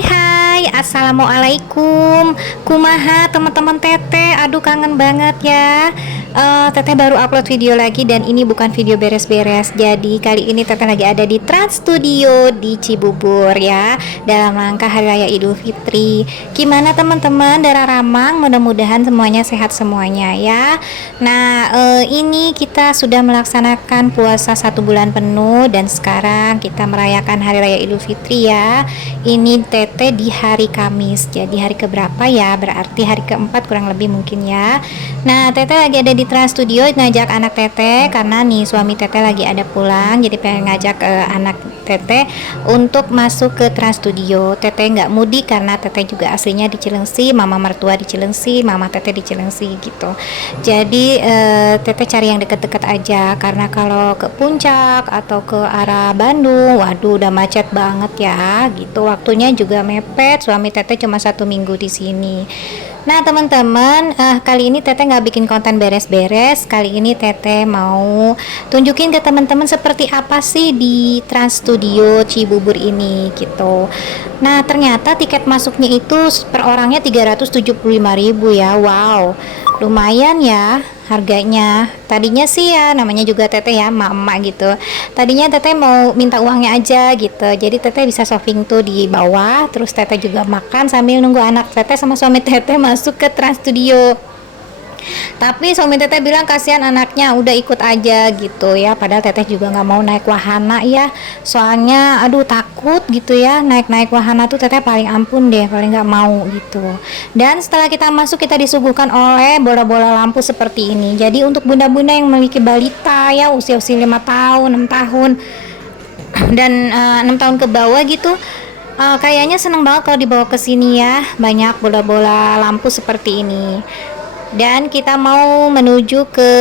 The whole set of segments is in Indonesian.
Hai, assalamualaikum. Kumaha teman-teman Teteh. Aduh kangen banget ya. Teteh baru upload video lagi dan ini bukan video beres-beres. Jadi kali ini Teteh lagi ada di Trans Studio di Cibubur ya, dalam rangka Hari Raya Idul Fitri. Gimana teman-teman Dara Ramang? Mudah-mudahan semuanya sehat semuanya ya. Nah, ini kita sudah melaksanakan puasa 1 bulan penuh dan sekarang kita merayakan Hari Raya Idul Fitri ya. Ini Teteh di hari Kamis. Jadi hari keberapa ya? Berarti hari keempat kurang lebih mungkin ya. Nah, Teteh lagi ada di Trans Studio ngajak anak Teteh karena nih suami Teteh lagi ada pulang. Jadi pengen ngajak anak Teteh untuk masuk ke Trans Studio. Teteh nggak mudik karena Teteh juga aslinya di Cilengsi, mama mertua di Cilengsi, mama Teteh di Cilengsi gitu. Jadi Teteh cari yang deket-deket aja karena kalau ke puncak atau ke arah Bandung, waduh udah macet banget ya gitu. Waktunya juga mepet. Suami Teteh cuma 1 minggu di sini. Nah teman-teman, kali ini Teteh nggak bikin konten beres-beres. Kali ini Teteh mau tunjukin ke teman-teman seperti apa sih di Trans Studio Cibubur ini gitu. Nah ternyata tiket masuknya itu per orangnya 375.000 ya. Wow, lumayan ya harganya. Tadinya sih ya namanya juga Teteh ya emak-emak gitu, tadinya Teteh mau minta uangnya aja gitu, jadi Teteh bisa shopping tuh di bawah, terus Teteh juga makan sambil nunggu anak Teteh sama suami Teteh masuk ke Trans Studio. Tapi suami Teteh bilang kasihan anaknya, udah ikut aja gitu ya. Padahal Teteh juga nggak mau naik wahana ya. Soalnya aduh takut gitu ya, naik-naik wahana tuh Teteh paling ampun deh, paling nggak mau gitu. Dan setelah kita masuk kita disuguhkan oleh bola-bola lampu seperti ini. Jadi untuk bunda-bunda yang memiliki balita ya usia-usia 5 tahun, 6 tahun dan 6 tahun ke bawah gitu. Kayaknya seneng banget kalau dibawa ke sini ya. Banyak bola-bola lampu seperti ini. Dan kita mau menuju ke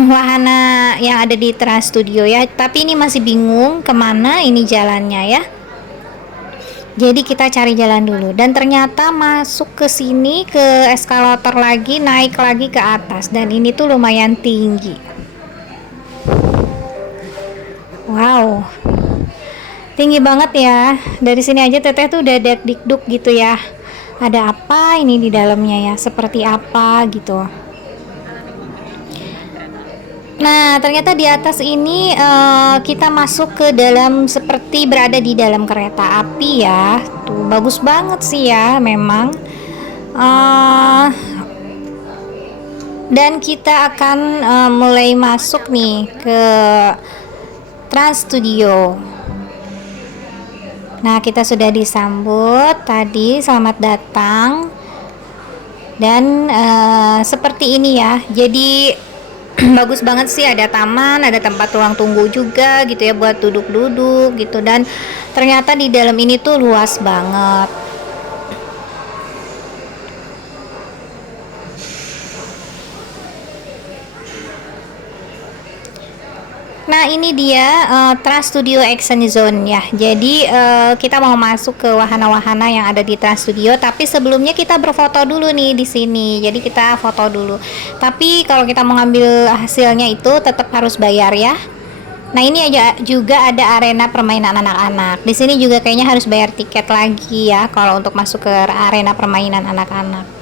wahana yang ada di Trans Studio ya. Tapi ini masih bingung kemana ini jalannya ya. Jadi kita cari jalan dulu. Dan ternyata masuk ke sini ke eskalator lagi, naik lagi ke atas. Dan ini tuh lumayan tinggi. Wow, tinggi banget ya. Dari sini aja Teteh tuh udah deg-deg gitu ya. Ada apa ini di dalamnya ya? Seperti apa gitu. Nah, ternyata di atas ini kita masuk ke dalam seperti berada di dalam kereta api ya. Tuh bagus banget sih ya, memang. Uh, dan kita akan mulai masuk nih ke Trans Studio. Nah, kita sudah disambut tadi, selamat datang. Dan seperti ini ya. Jadi bagus banget sih, ada taman, ada tempat ruang tunggu juga gitu ya buat duduk-duduk gitu. Dan ternyata di dalam ini tuh luas banget. Nah ini dia Trans Studio Action Zone ya. Jadi kita mau masuk ke wahana-wahana yang ada di Trans Studio. Tapi sebelumnya kita berfoto dulu nih di sini. Jadi kita foto dulu. Tapi kalau kita mau ngambil hasilnya itu tetap harus bayar ya. Nah ini aja juga ada arena permainan anak-anak. Di sini juga kayaknya harus bayar tiket lagi ya kalau untuk masuk ke arena permainan anak-anak.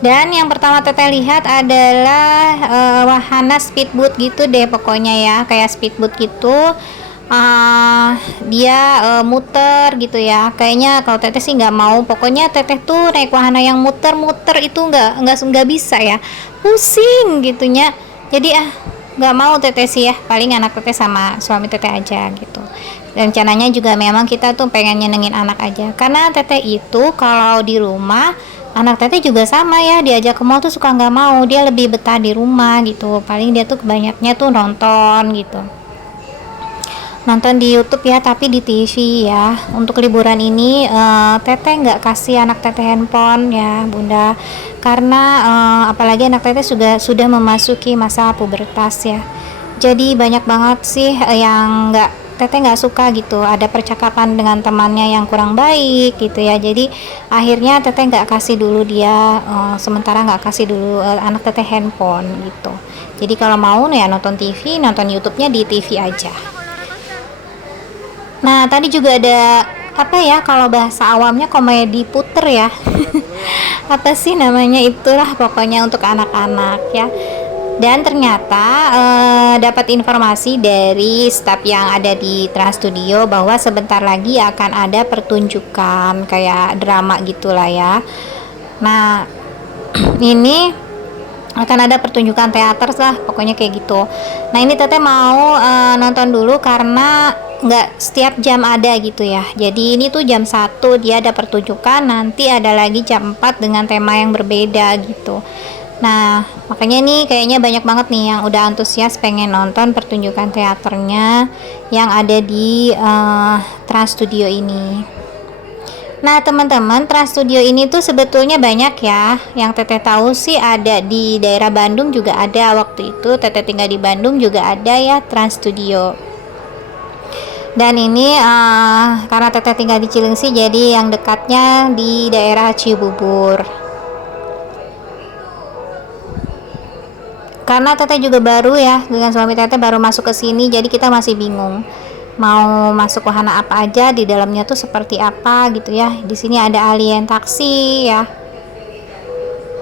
Dan yang pertama Teteh lihat adalah wahana speedboat gitu deh pokoknya ya, kayak speedboat gitu. Dia muter gitu ya. Kayaknya kalau Teteh sih nggak mau. Pokoknya Teteh tuh naik wahana yang muter-muter itu nggak bisa ya, pusing gitunya. Jadi nggak mau Teteh sih ya. Paling anak Teteh sama suami Teteh aja gitu. Rencananya juga memang kita tuh pengen nyenengin anak aja. Karena Teteh itu kalau di rumah, anak Teteh juga sama ya, diajak ke mall tuh suka nggak mau, dia lebih betah di rumah gitu. Paling dia tuh kebanyaknya tuh nonton gitu, nonton di YouTube ya, tapi di TV ya. Untuk liburan ini Teteh nggak kasih anak Teteh handphone ya Bunda, karena apalagi anak Teteh sudah memasuki masa pubertas ya. Jadi banyak banget sih yang Teteh nggak suka gitu, ada percakapan dengan temannya yang kurang baik gitu ya. Jadi akhirnya Teteh nggak kasih dulu dia, sementara nggak kasih dulu anak Teteh handphone gitu. Jadi kalau mau ya nonton TV, nonton YouTube-nya di TV aja. Nah tadi juga ada apa ya, kalau bahasa awamnya komedi puter ya. Apa sih namanya, itulah pokoknya untuk anak-anak ya. Dan ternyata dapat informasi dari staf yang ada di Trans Studio bahwa sebentar lagi akan ada pertunjukan kayak drama gitulah ya. Nah, ini akan ada pertunjukan teater lah, pokoknya kayak gitu. Nah, ini Teteh mau nonton dulu karena nggak setiap jam ada gitu ya. Jadi ini tuh jam 1 dia ada pertunjukan, nanti ada lagi jam 4 dengan tema yang berbeda gitu. Nah, makanya nih kayaknya banyak banget nih yang udah antusias pengen nonton pertunjukan teaternya yang ada di Trans Studio ini. Nah, teman-teman, Trans Studio ini tuh sebetulnya banyak ya. Yang Teteh tahu sih ada di daerah Bandung juga ada, waktu itu Teteh tinggal di Bandung juga ada ya Trans Studio. Dan ini karena Teteh tinggal di Cilengsi, jadi yang dekatnya di daerah Cibubur. Karena Teteh juga baru ya, dengan suami Teteh baru masuk ke sini, jadi kita masih bingung mau masuk wahana apa aja, di dalamnya tuh seperti apa gitu ya. Di sini ada alien taksi ya.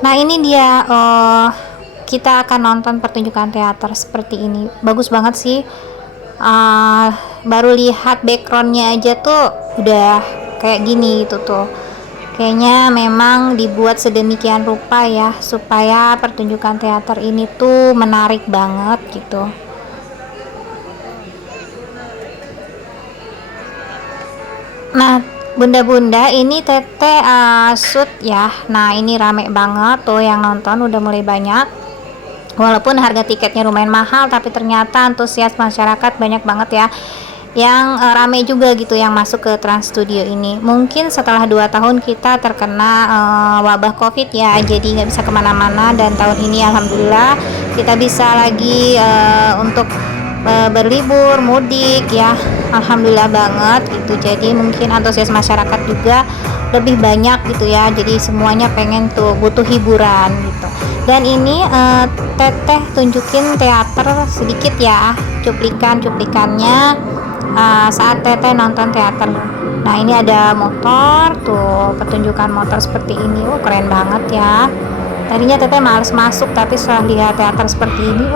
Nah, ini dia kita akan nonton pertunjukan teater seperti ini. Bagus banget sih. Baru lihat backgroundnya aja tuh udah kayak gini gitu tuh. Kayaknya memang dibuat sedemikian rupa ya supaya pertunjukan teater ini tuh menarik banget gitu. Nah, bunda-bunda, ini Teteh shoot ya. Nah, ini rame banget tuh yang nonton, udah mulai banyak. Walaupun harga tiketnya lumayan mahal, tapi ternyata antusias masyarakat banyak banget ya yang rame juga gitu yang masuk ke Trans Studio ini. Mungkin setelah 2 tahun kita terkena wabah COVID ya, jadi nggak bisa kemana-mana, dan tahun ini alhamdulillah kita bisa lagi untuk berlibur, mudik ya, alhamdulillah banget gitu. Jadi mungkin antusias masyarakat juga lebih banyak gitu ya, jadi semuanya pengen tuh butuh hiburan gitu. Dan ini Teteh tunjukin teater sedikit ya, cuplikannya saat Teteh nonton teater. Nah, ini ada motor tuh, pertunjukan motor seperti ini. Keren banget ya. Tadinya Teteh males masuk, tapi setelah lihat teater seperti ini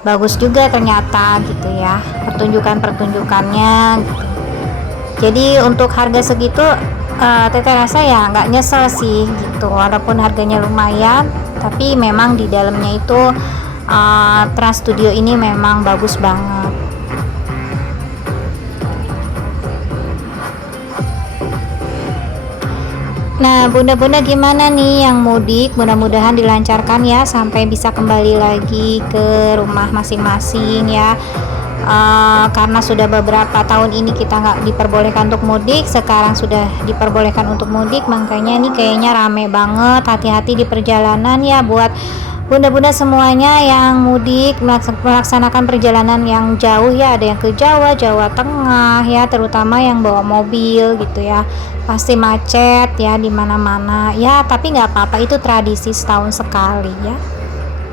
bagus juga ternyata gitu ya, pertunjukannya gitu. Jadi untuk harga segitu Teteh rasa ya nggak nyesel sih gitu, walaupun harganya lumayan, tapi memang di dalamnya itu Trans Studio ini memang bagus banget. Nah, bunda-bunda gimana nih yang mudik? Mudah-mudahan dilancarkan ya sampai bisa kembali lagi ke rumah masing-masing ya. Karena sudah beberapa tahun ini kita nggak diperbolehkan untuk mudik, sekarang sudah diperbolehkan untuk mudik, makanya ini kayaknya rame banget. Hati-hati di perjalanan ya buat bunda-bunda semuanya yang mudik melaksanakan perjalanan yang jauh ya, ada yang ke Jawa, Jawa Tengah ya, terutama yang bawa mobil gitu ya, pasti macet ya di mana-mana ya, tapi nggak apa-apa, itu tradisi setahun sekali ya.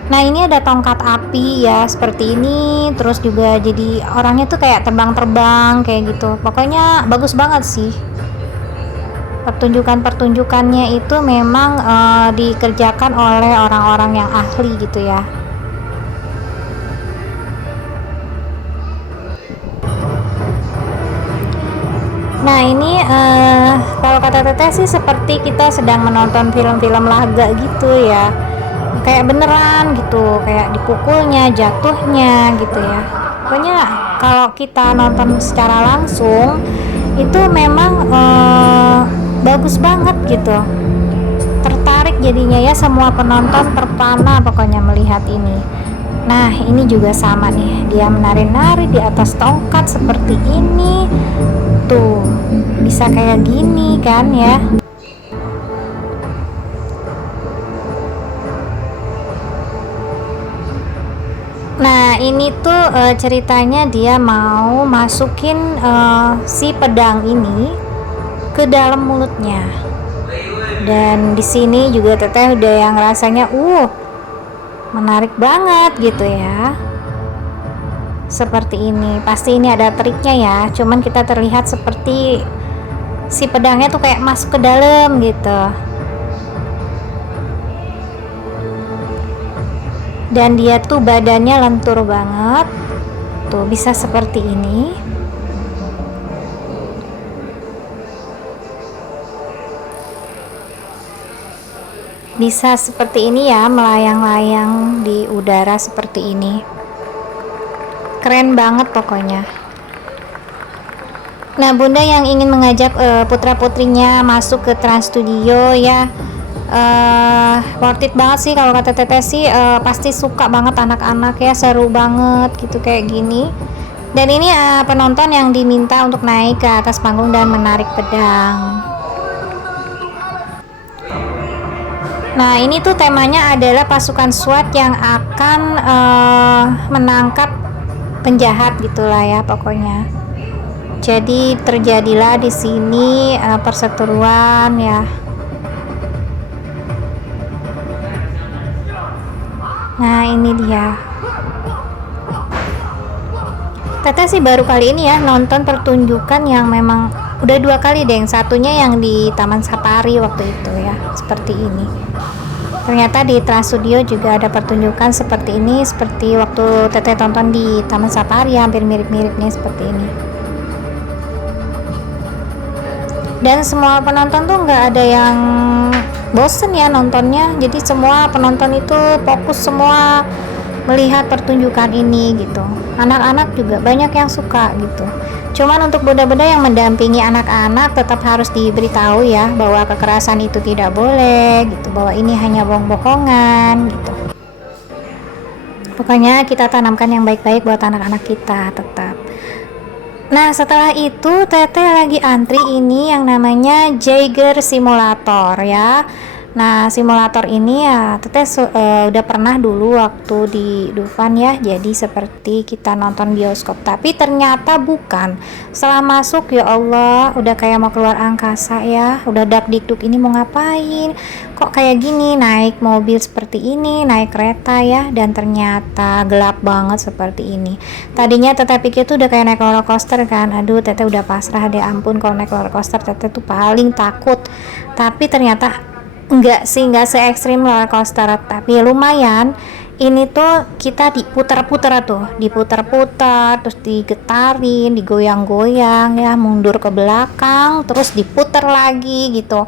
Nah, ini ada tongkat api ya seperti ini, terus juga jadi orangnya tuh kayak terbang-terbang kayak gitu, pokoknya bagus banget sih. Pertunjukannya itu memang dikerjakan oleh orang-orang yang ahli gitu ya. Nah, ini kalau kata Teteh sih seperti kita sedang menonton film-film laga gitu ya, kayak beneran gitu, kayak dipukulnya, jatuhnya gitu ya. Pokoknya kalau kita nonton secara langsung itu memang bagus banget gitu, tertarik jadinya ya, semua penonton terpana pokoknya melihat ini. Nah, ini juga sama nih, dia menari-nari di atas tongkat seperti ini tuh, bisa kayak gini kan ya. Nah, ini tuh ceritanya dia mau masukin si pedang ini ke dalam mulutnya. Dan di sini juga Teteh udah yang rasanya menarik banget gitu ya. Seperti ini. Pasti ini ada triknya ya. Cuman kita terlihat seperti si pedangnya tuh kayak masuk ke dalam gitu. Dan dia tuh badannya lentur banget. Tuh bisa seperti ini. Bisa seperti ini ya, melayang-layang di udara seperti ini. Keren banget pokoknya. Nah, Bunda yang ingin mengajak putra-putrinya masuk ke Trans Studio ya, worth it banget sih kalau kata Teteh sih. Pasti suka banget anak-anak ya, seru banget gitu kayak gini. Dan ini penonton yang diminta untuk naik ke atas panggung dan menarik pedang. Nah, ini tuh temanya adalah pasukan SWAT yang akan menangkap penjahat gitulah ya pokoknya. Jadi terjadilah di sini perseteruan ya. Nah, ini dia. Teteh sih baru kali ini ya nonton pertunjukan yang memang udah 2 kali deh. Yang satunya yang di Taman Safari waktu itu ya, seperti ini. Ternyata di Trans Studio juga ada pertunjukan seperti ini, seperti waktu Teteh tonton di Taman Safari, hampir mirip-miripnya seperti ini. Dan semua penonton tuh nggak ada yang bosen ya nontonnya, jadi semua penonton itu fokus semua melihat pertunjukan ini gitu. Anak-anak juga banyak yang suka gitu. Cuman untuk bunda-bunda yang mendampingi anak-anak tetap harus diberitahu ya bahwa kekerasan itu tidak boleh gitu, bahwa ini hanya bohong-bohongan gitu. Pokoknya kita tanamkan yang baik-baik buat anak-anak kita tetap. Nah, setelah itu Teteh lagi antri ini yang namanya Jaeger Simulator ya. Nah, simulator ini ya Teteh udah pernah dulu waktu di Dufan ya, jadi seperti kita nonton bioskop, tapi ternyata bukan. Setelah masuk ya Allah, udah kayak mau keluar angkasa ya, udah dak-dikduk ini mau ngapain, kok kayak gini, naik mobil seperti ini, naik kereta ya, dan ternyata gelap banget seperti ini. Tadinya Teteh pikir tuh udah kayak naik roller coaster kan, aduh Teteh udah pasrah deh, ampun kalau naik roller coaster Teteh tuh paling takut, tapi ternyata enggak sih, enggak se ekstrim roller coaster, tapi lumayan. Ini tuh kita diputar-putar tuh, diputar-putar, terus digetarin, digoyang-goyang ya, mundur ke belakang, terus diputar lagi gitu.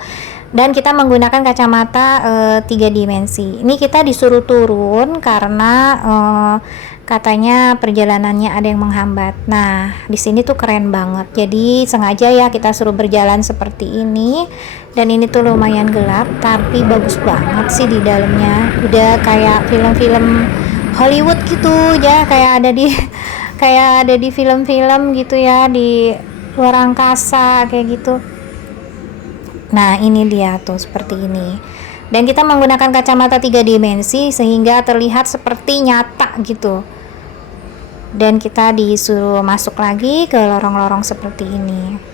Dan kita menggunakan kacamata 3 dimensi. Ini kita disuruh turun karena katanya perjalanannya ada yang menghambat. Nah, di sini tuh keren banget. Jadi sengaja ya kita suruh berjalan seperti ini. Dan ini tuh lumayan gelap, tapi bagus banget sih di dalamnya. Udah kayak film-film Hollywood gitu ya, kayak ada di film-film gitu ya, di luar angkasa kayak gitu. Nah, ini dia tuh seperti ini. Dan kita menggunakan kacamata 3 dimensi sehingga terlihat seperti nyata gitu. Dan kita disuruh masuk lagi ke lorong-lorong seperti ini.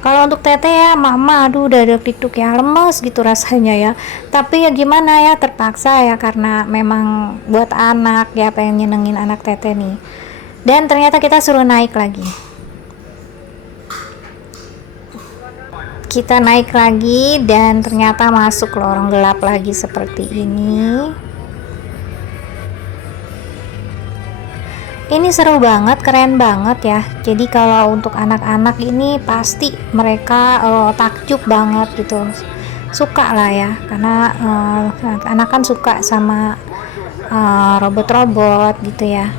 Kalau untuk Teteh ya, mama aduh udah deg-deg ya, lemes gitu rasanya ya. Tapi ya gimana ya, terpaksa ya karena memang buat anak ya, pengen nyenengin anak Teteh nih. Dan ternyata kita suruh naik lagi. Kita naik lagi dan ternyata masuk lorong gelap lagi seperti ini. Ini seru banget, keren banget ya. Jadi kalau untuk anak-anak ini pasti mereka takjub banget gitu. Suka lah ya, karena anak kan suka sama robot-robot gitu ya.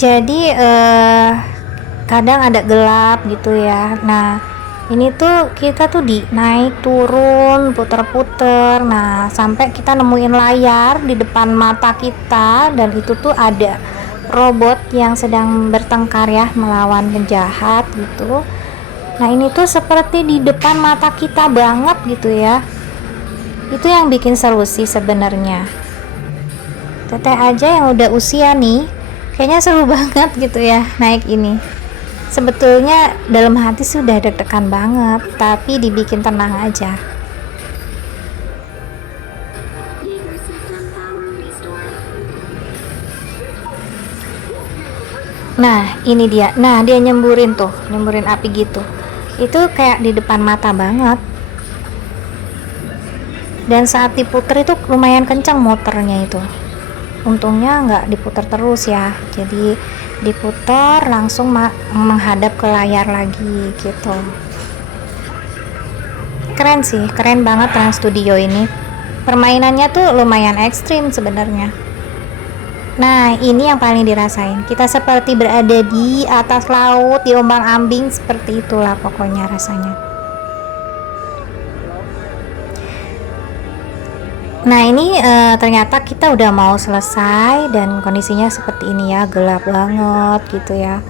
Jadi kadang ada gelap gitu ya. Nah, ini tuh kita tuh naik turun puter-puter. Nah, sampai kita nemuin layar di depan mata kita, dan itu tuh ada robot yang sedang bertengkar ya melawan penjahat gitu. Nah, ini tuh seperti di depan mata kita banget gitu ya. Itu yang bikin seru sih sebenarnya. Teteh aja yang udah usia nih kayaknya seru banget gitu ya naik ini. Sebetulnya dalam hati sudah deg-degan banget, tapi dibikin tenang aja. Nah, ini dia. Nah, dia nyemburin tuh, nyemburin api gitu. Itu kayak di depan mata banget. Dan saat diputer itu lumayan kencang motornya itu. Untungnya nggak diputer terus ya. Jadi diputer langsung menghadap ke layar lagi gitu. Keren sih, keren banget Trans Studio ini. Permainannya tuh lumayan ekstrim sebenarnya. Nah, ini yang paling dirasain. Kita seperti berada di atas laut, di ombang-ambing, seperti itulah pokoknya rasanya. Nah, ini ternyata kita udah mau selesai dan kondisinya seperti ini ya, gelap banget gitu ya.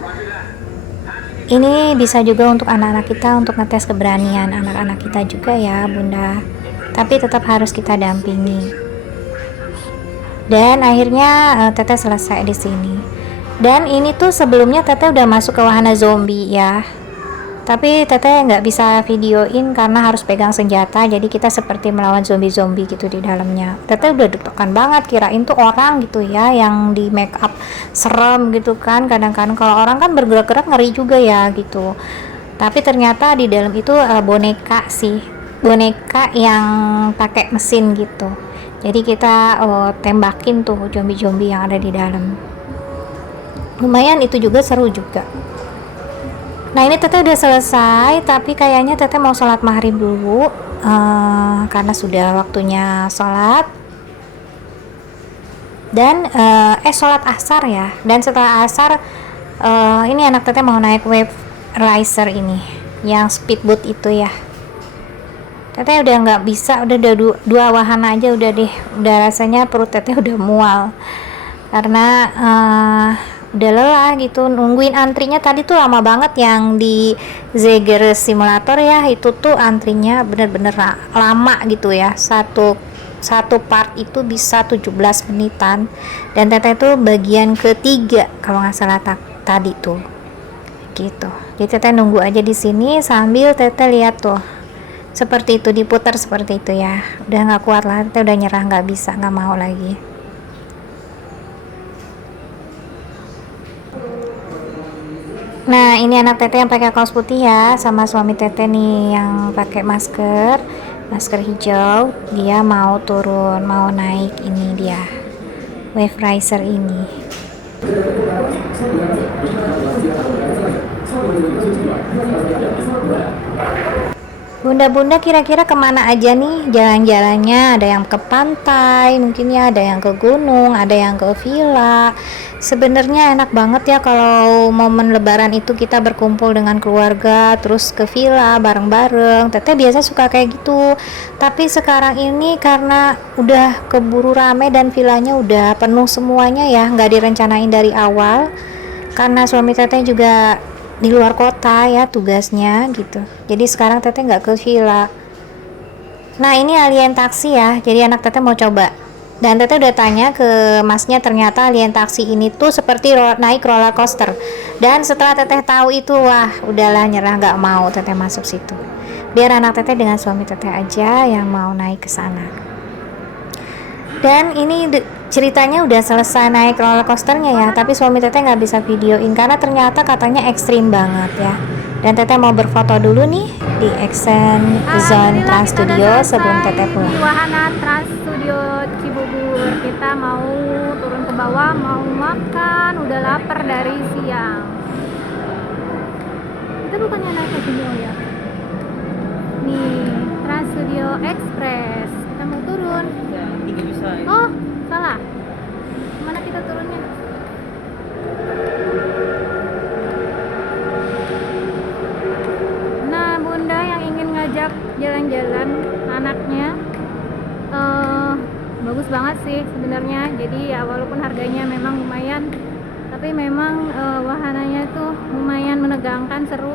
Ini bisa juga untuk anak-anak kita untuk ngetes keberanian anak-anak kita juga ya, Bunda. Tapi tetap harus kita dampingi. Dan akhirnya Teteh selesai di sini. Dan ini tuh sebelumnya Teteh udah masuk ke wahana zombie ya. Tapi Teteh nggak bisa videoin karena harus pegang senjata. Jadi kita seperti melawan zombie-zombie gitu di dalamnya. Teteh udah deg-degan banget, kirain tuh orang gitu ya yang di make up serem gitu kan. Kadang-kadang kalau orang kan bergerak-gerak ngeri juga ya gitu. Tapi ternyata di dalam itu boneka sih, boneka yang pakai mesin gitu. Jadi kita tembakin tuh zombie-zombie yang ada di dalam. Lumayan itu juga seru juga. Nah, ini Teteh udah selesai, tapi kayaknya Teteh mau sholat maghrib dulu karena sudah waktunya sholat. Dan sholat asar ya. Dan setelah asar ini anak Teteh mau naik wave racer ini, yang speedboat itu ya. Teteh udah nggak bisa, udah dua wahana aja udah deh, udah rasanya perut Teteh udah mual karena udah lelah gitu. Nungguin antrinya tadi tuh lama banget yang di Zeger Simulator ya, itu tuh antrinya bener-bener lama gitu ya. Satu part itu bisa 17 menitan dan Teteh tuh bagian ketiga kalau nggak salah tadi tuh gitu. Jadi Teteh nunggu aja di sini sambil Teteh lihat tuh seperti itu, diputar seperti itu ya. Udah nggak kuat lah, Teteh udah nyerah, nggak bisa, nggak mau lagi. Nah, ini anak Teteh yang pakai kaos putih ya, sama suami Teteh nih yang pakai masker hijau. Dia mau turun, mau naik, ini dia wave racer ini. Bunda-bunda kira-kira kemana aja nih jalan-jalannya? Ada yang ke pantai, mungkin ya, ada yang ke gunung, ada yang ke villa. Sebenarnya enak banget ya kalau momen lebaran itu kita berkumpul dengan keluarga, terus ke villa bareng-bareng. Teteh biasa suka kayak gitu. Tapi sekarang ini karena udah keburu rame dan villanya udah penuh semuanya ya, nggak direncanain dari awal. Karena suami Teteh juga di luar kota ya tugasnya gitu, jadi sekarang Teteh nggak ke villa. Nah, ini alien taksi ya, jadi anak Teteh mau coba dan Teteh udah tanya ke masnya, ternyata alien taksi ini tuh seperti naik roller coaster. Dan setelah Teteh tahu itu, wah udahlah nyerah, nggak mau Teteh masuk situ. Biar anak Teteh dengan suami Teteh aja yang mau naik ke sana. Dan ini ceritanya udah selesai naik roller coasternya ya, tapi suami Teteh nggak bisa videoin karena ternyata katanya ekstrim banget ya. Dan Teteh mau berfoto dulu nih di Action Zone Trans Studio sebelum Teteh pulang. Di wahana Trans Studio Cibubur, kita mau turun ke bawah, mau makan, udah lapar dari siang. Kita bukannya naik ke sini ya? Nih, Trans Studio Express. Kita mau turun. Oh, salah. Mana kita turunnya? Nah, Bunda yang ingin ngajak jalan-jalan anaknya, bagus banget sih sebenarnya. Jadi ya walaupun harganya memang lumayan, tapi memang wahananya tuh lumayan menegangkan, seru.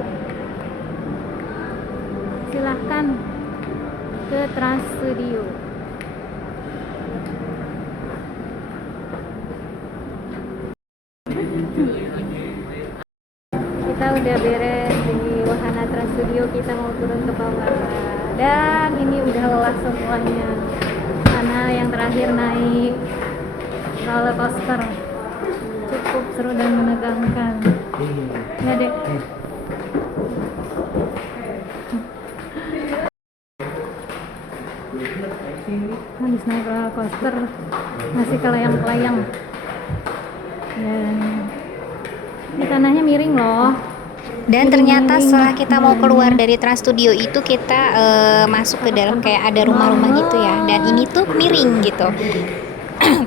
Silahkan ke Trans Studio. Kita udah beres di wahana Trans Studio, kita mau turun ke bawah dan ini udah lelah semuanya karena yang terakhir naik roller coaster cukup seru dan menegangkan. Ya dek. Habis naik roller coaster masih kelayang-kelayang, dan ini tanahnya miring loh. Dan ternyata setelah kita mau keluar dari Trans Studio itu kita masuk ke dalam kayak ada rumah-rumah gitu ya, dan ini tuh miring gitu.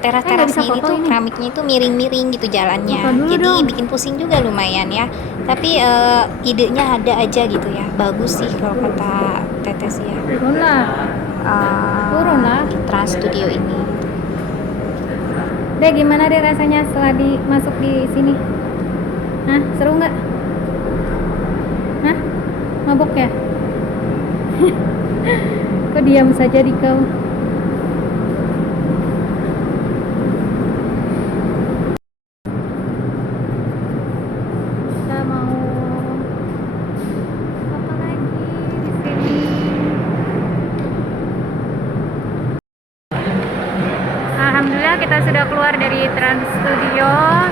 Teras-terasnya ini tuh keramiknya itu miring-miring gitu jalannya, jadi bikin pusing juga lumayan ya. Tapi idenya ada aja gitu ya, bagus sih kalau kata Teteh sih ya. Turun lah Trans Studio ini. Deh, gimana deh rasanya setelah masuk di sini? Hah, seru nggak? Hah, mabok ya? Kok diam saja di kau? Kita mau apa lagi di sini? Alhamdulillah kita sudah keluar dari Trans Studio.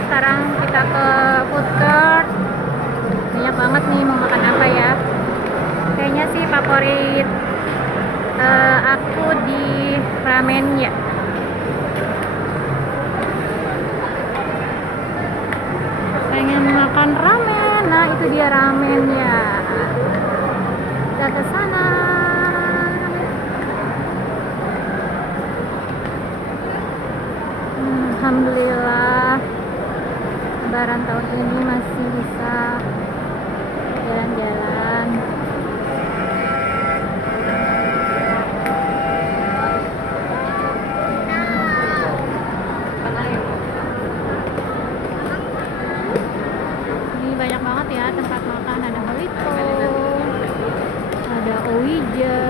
Sekarang kita ke food court. Banyak banget nih mau makan apa ya. Kayaknya sih favorit aku di ramen ya. Pengen makan ramen. Nah, itu dia ramennya. Kita ke sana. Alhamdulillah Lebaran tahun ini masih bisa jalan-jalan. Ini banyak banget ya tempat makan, ada Holito, ada Ouija.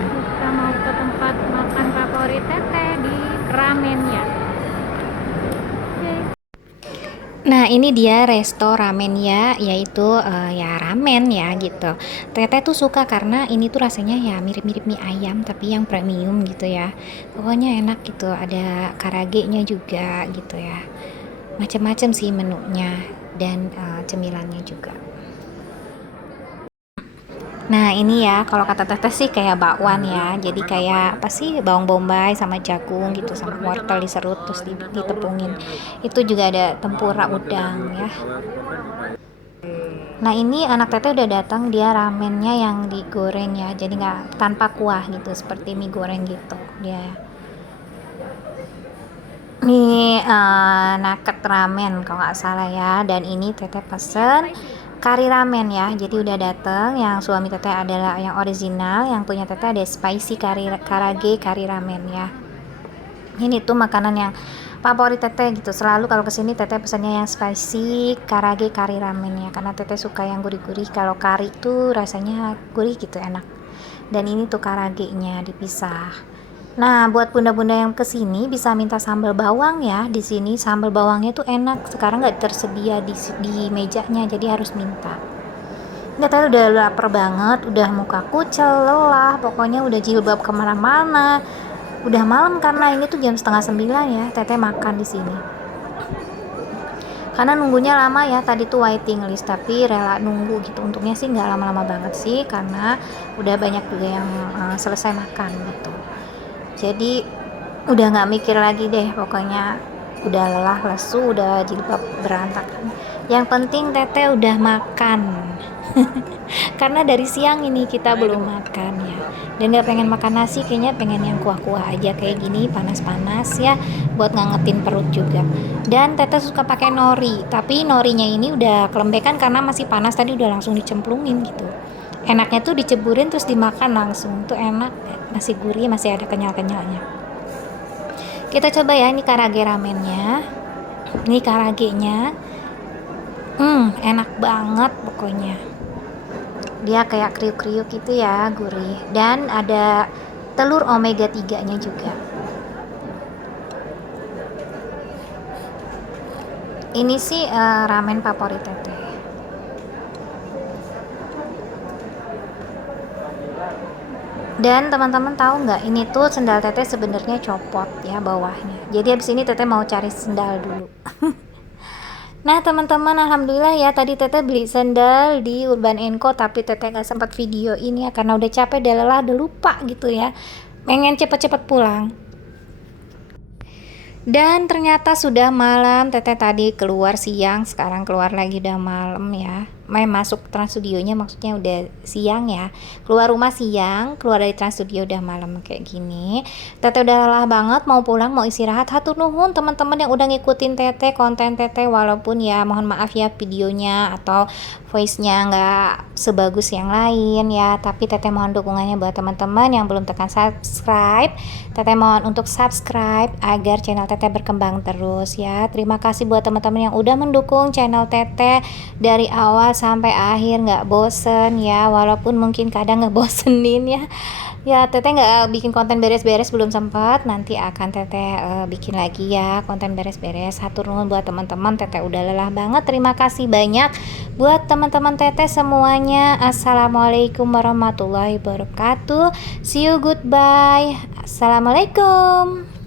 Kita mau ke tempat makan favorit Teteh di ramen ya. Nah ini dia resto ramen ya, yaitu ya ramen ya gitu. Teteh tuh suka karena ini tuh rasanya ya mirip-mirip mie ayam tapi yang premium gitu ya. Pokoknya enak gitu, ada karagenya juga gitu ya. Macam-macam sih menunya dan cemilannya juga. Nah ini ya kalau kata Teteh sih kayak bakwan ya, jadi kayak apa sih bawang bombay sama jagung gitu sama wortel diserut terus ditepungin. Itu juga ada tempura udang ya. Nah ini anak Teteh udah datang, dia ramennya yang digoreng ya, jadi nggak tanpa kuah gitu seperti mie goreng gitu dia. Ini naket ramen kalau nggak salah ya, dan ini Teteh pesen kari ramen ya, jadi udah dateng. Yang suami Teteh adalah yang original, yang punya Teteh ada spicy karage kari ramen ya. Ini tuh makanan yang favorit Teteh gitu, selalu kalau kesini Teteh pesannya yang spicy karage kari ramen ya, karena Teteh suka yang gurih-gurih. Kalau kari tuh rasanya gurih gitu, enak. Dan ini tuh karagenya dipisah. Nah, buat bunda-bunda yang kesini bisa minta sambal bawang ya. Di sini sambal bawangnya tuh enak. Sekarang nggak tersedia di mejanya, jadi harus minta. Nggak tahu udah lapar banget, udah muka kucel, lelah, pokoknya udah jilbab kemana-mana. Udah malam karena ini tuh jam 8:30 ya. Teteh makan di sini. Karena nunggunya lama ya, tadi tuh waiting list tapi rela nunggu gitu. Untungnya sih nggak lama-lama banget sih, karena udah banyak juga yang selesai makan gitu. Jadi udah nggak mikir lagi deh, pokoknya udah lelah lesu, udah jilbab berantakan. Yang penting Teteh udah makan. Karena dari siang ini kita belum makan ya, dan nggak pengen makan nasi, kayaknya pengen yang kuah-kuah aja kayak gini, panas-panas ya, buat ngangetin perut juga. Dan Teteh suka pakai nori, tapi norinya ini udah kelembekan karena masih panas, tadi udah langsung dicemplungin gitu. Enaknya tuh diceburin terus dimakan langsung, tuh enak, masih gurih, masih ada kenyal-kenyalnya. Kita coba ya, ini karage ramennya, ini karagenya, enak banget pokoknya. Dia kayak kriuk-kriuk gitu ya, gurih, dan ada telur omega 3 nya juga. Ini sih ramen favorit Teteh. Dan teman-teman tahu nggak, ini tuh sendal teteh sebenarnya copot ya bawahnya. Jadi habis ini teteh mau cari sendal dulu. Nah teman-teman, alhamdulillah ya, tadi teteh beli sendal di Urban Co, tapi teteh nggak sempat video ini ya karena udah capek, udah lelah, udah lupa gitu ya. Pengen cepet-cepet pulang. Dan ternyata sudah malam, teteh tadi keluar siang, sekarang keluar lagi udah malam ya. Masuk Trans Studionya maksudnya udah siang ya. Keluar rumah siang, keluar dari Trans Studio udah malam kayak gini. Teteh udah lelah banget, mau pulang, mau istirahat. Hatur nuhun teman-teman yang udah ngikutin teteh, konten teteh, walaupun ya mohon maaf ya videonya atau voice-nya nggak sebagus yang lain ya. Tapi teteh mohon dukungannya buat teman-teman yang belum tekan subscribe. Teteh mohon untuk subscribe agar channel teteh berkembang terus ya. Terima kasih buat teman-teman yang udah mendukung channel teteh dari awal sampai akhir, nggak bosen ya, walaupun mungkin kadang ngebosenin ya. Ya teteh nggak bikin konten beres-beres, belum sempat, nanti akan teteh bikin lagi ya konten beres-beres. Hatur nuhun buat teman-teman, teteh udah lelah banget. Terima kasih banyak buat teman-teman teteh semuanya. Assalamualaikum warahmatullahi wabarakatuh. See you, goodbye. Assalamualaikum.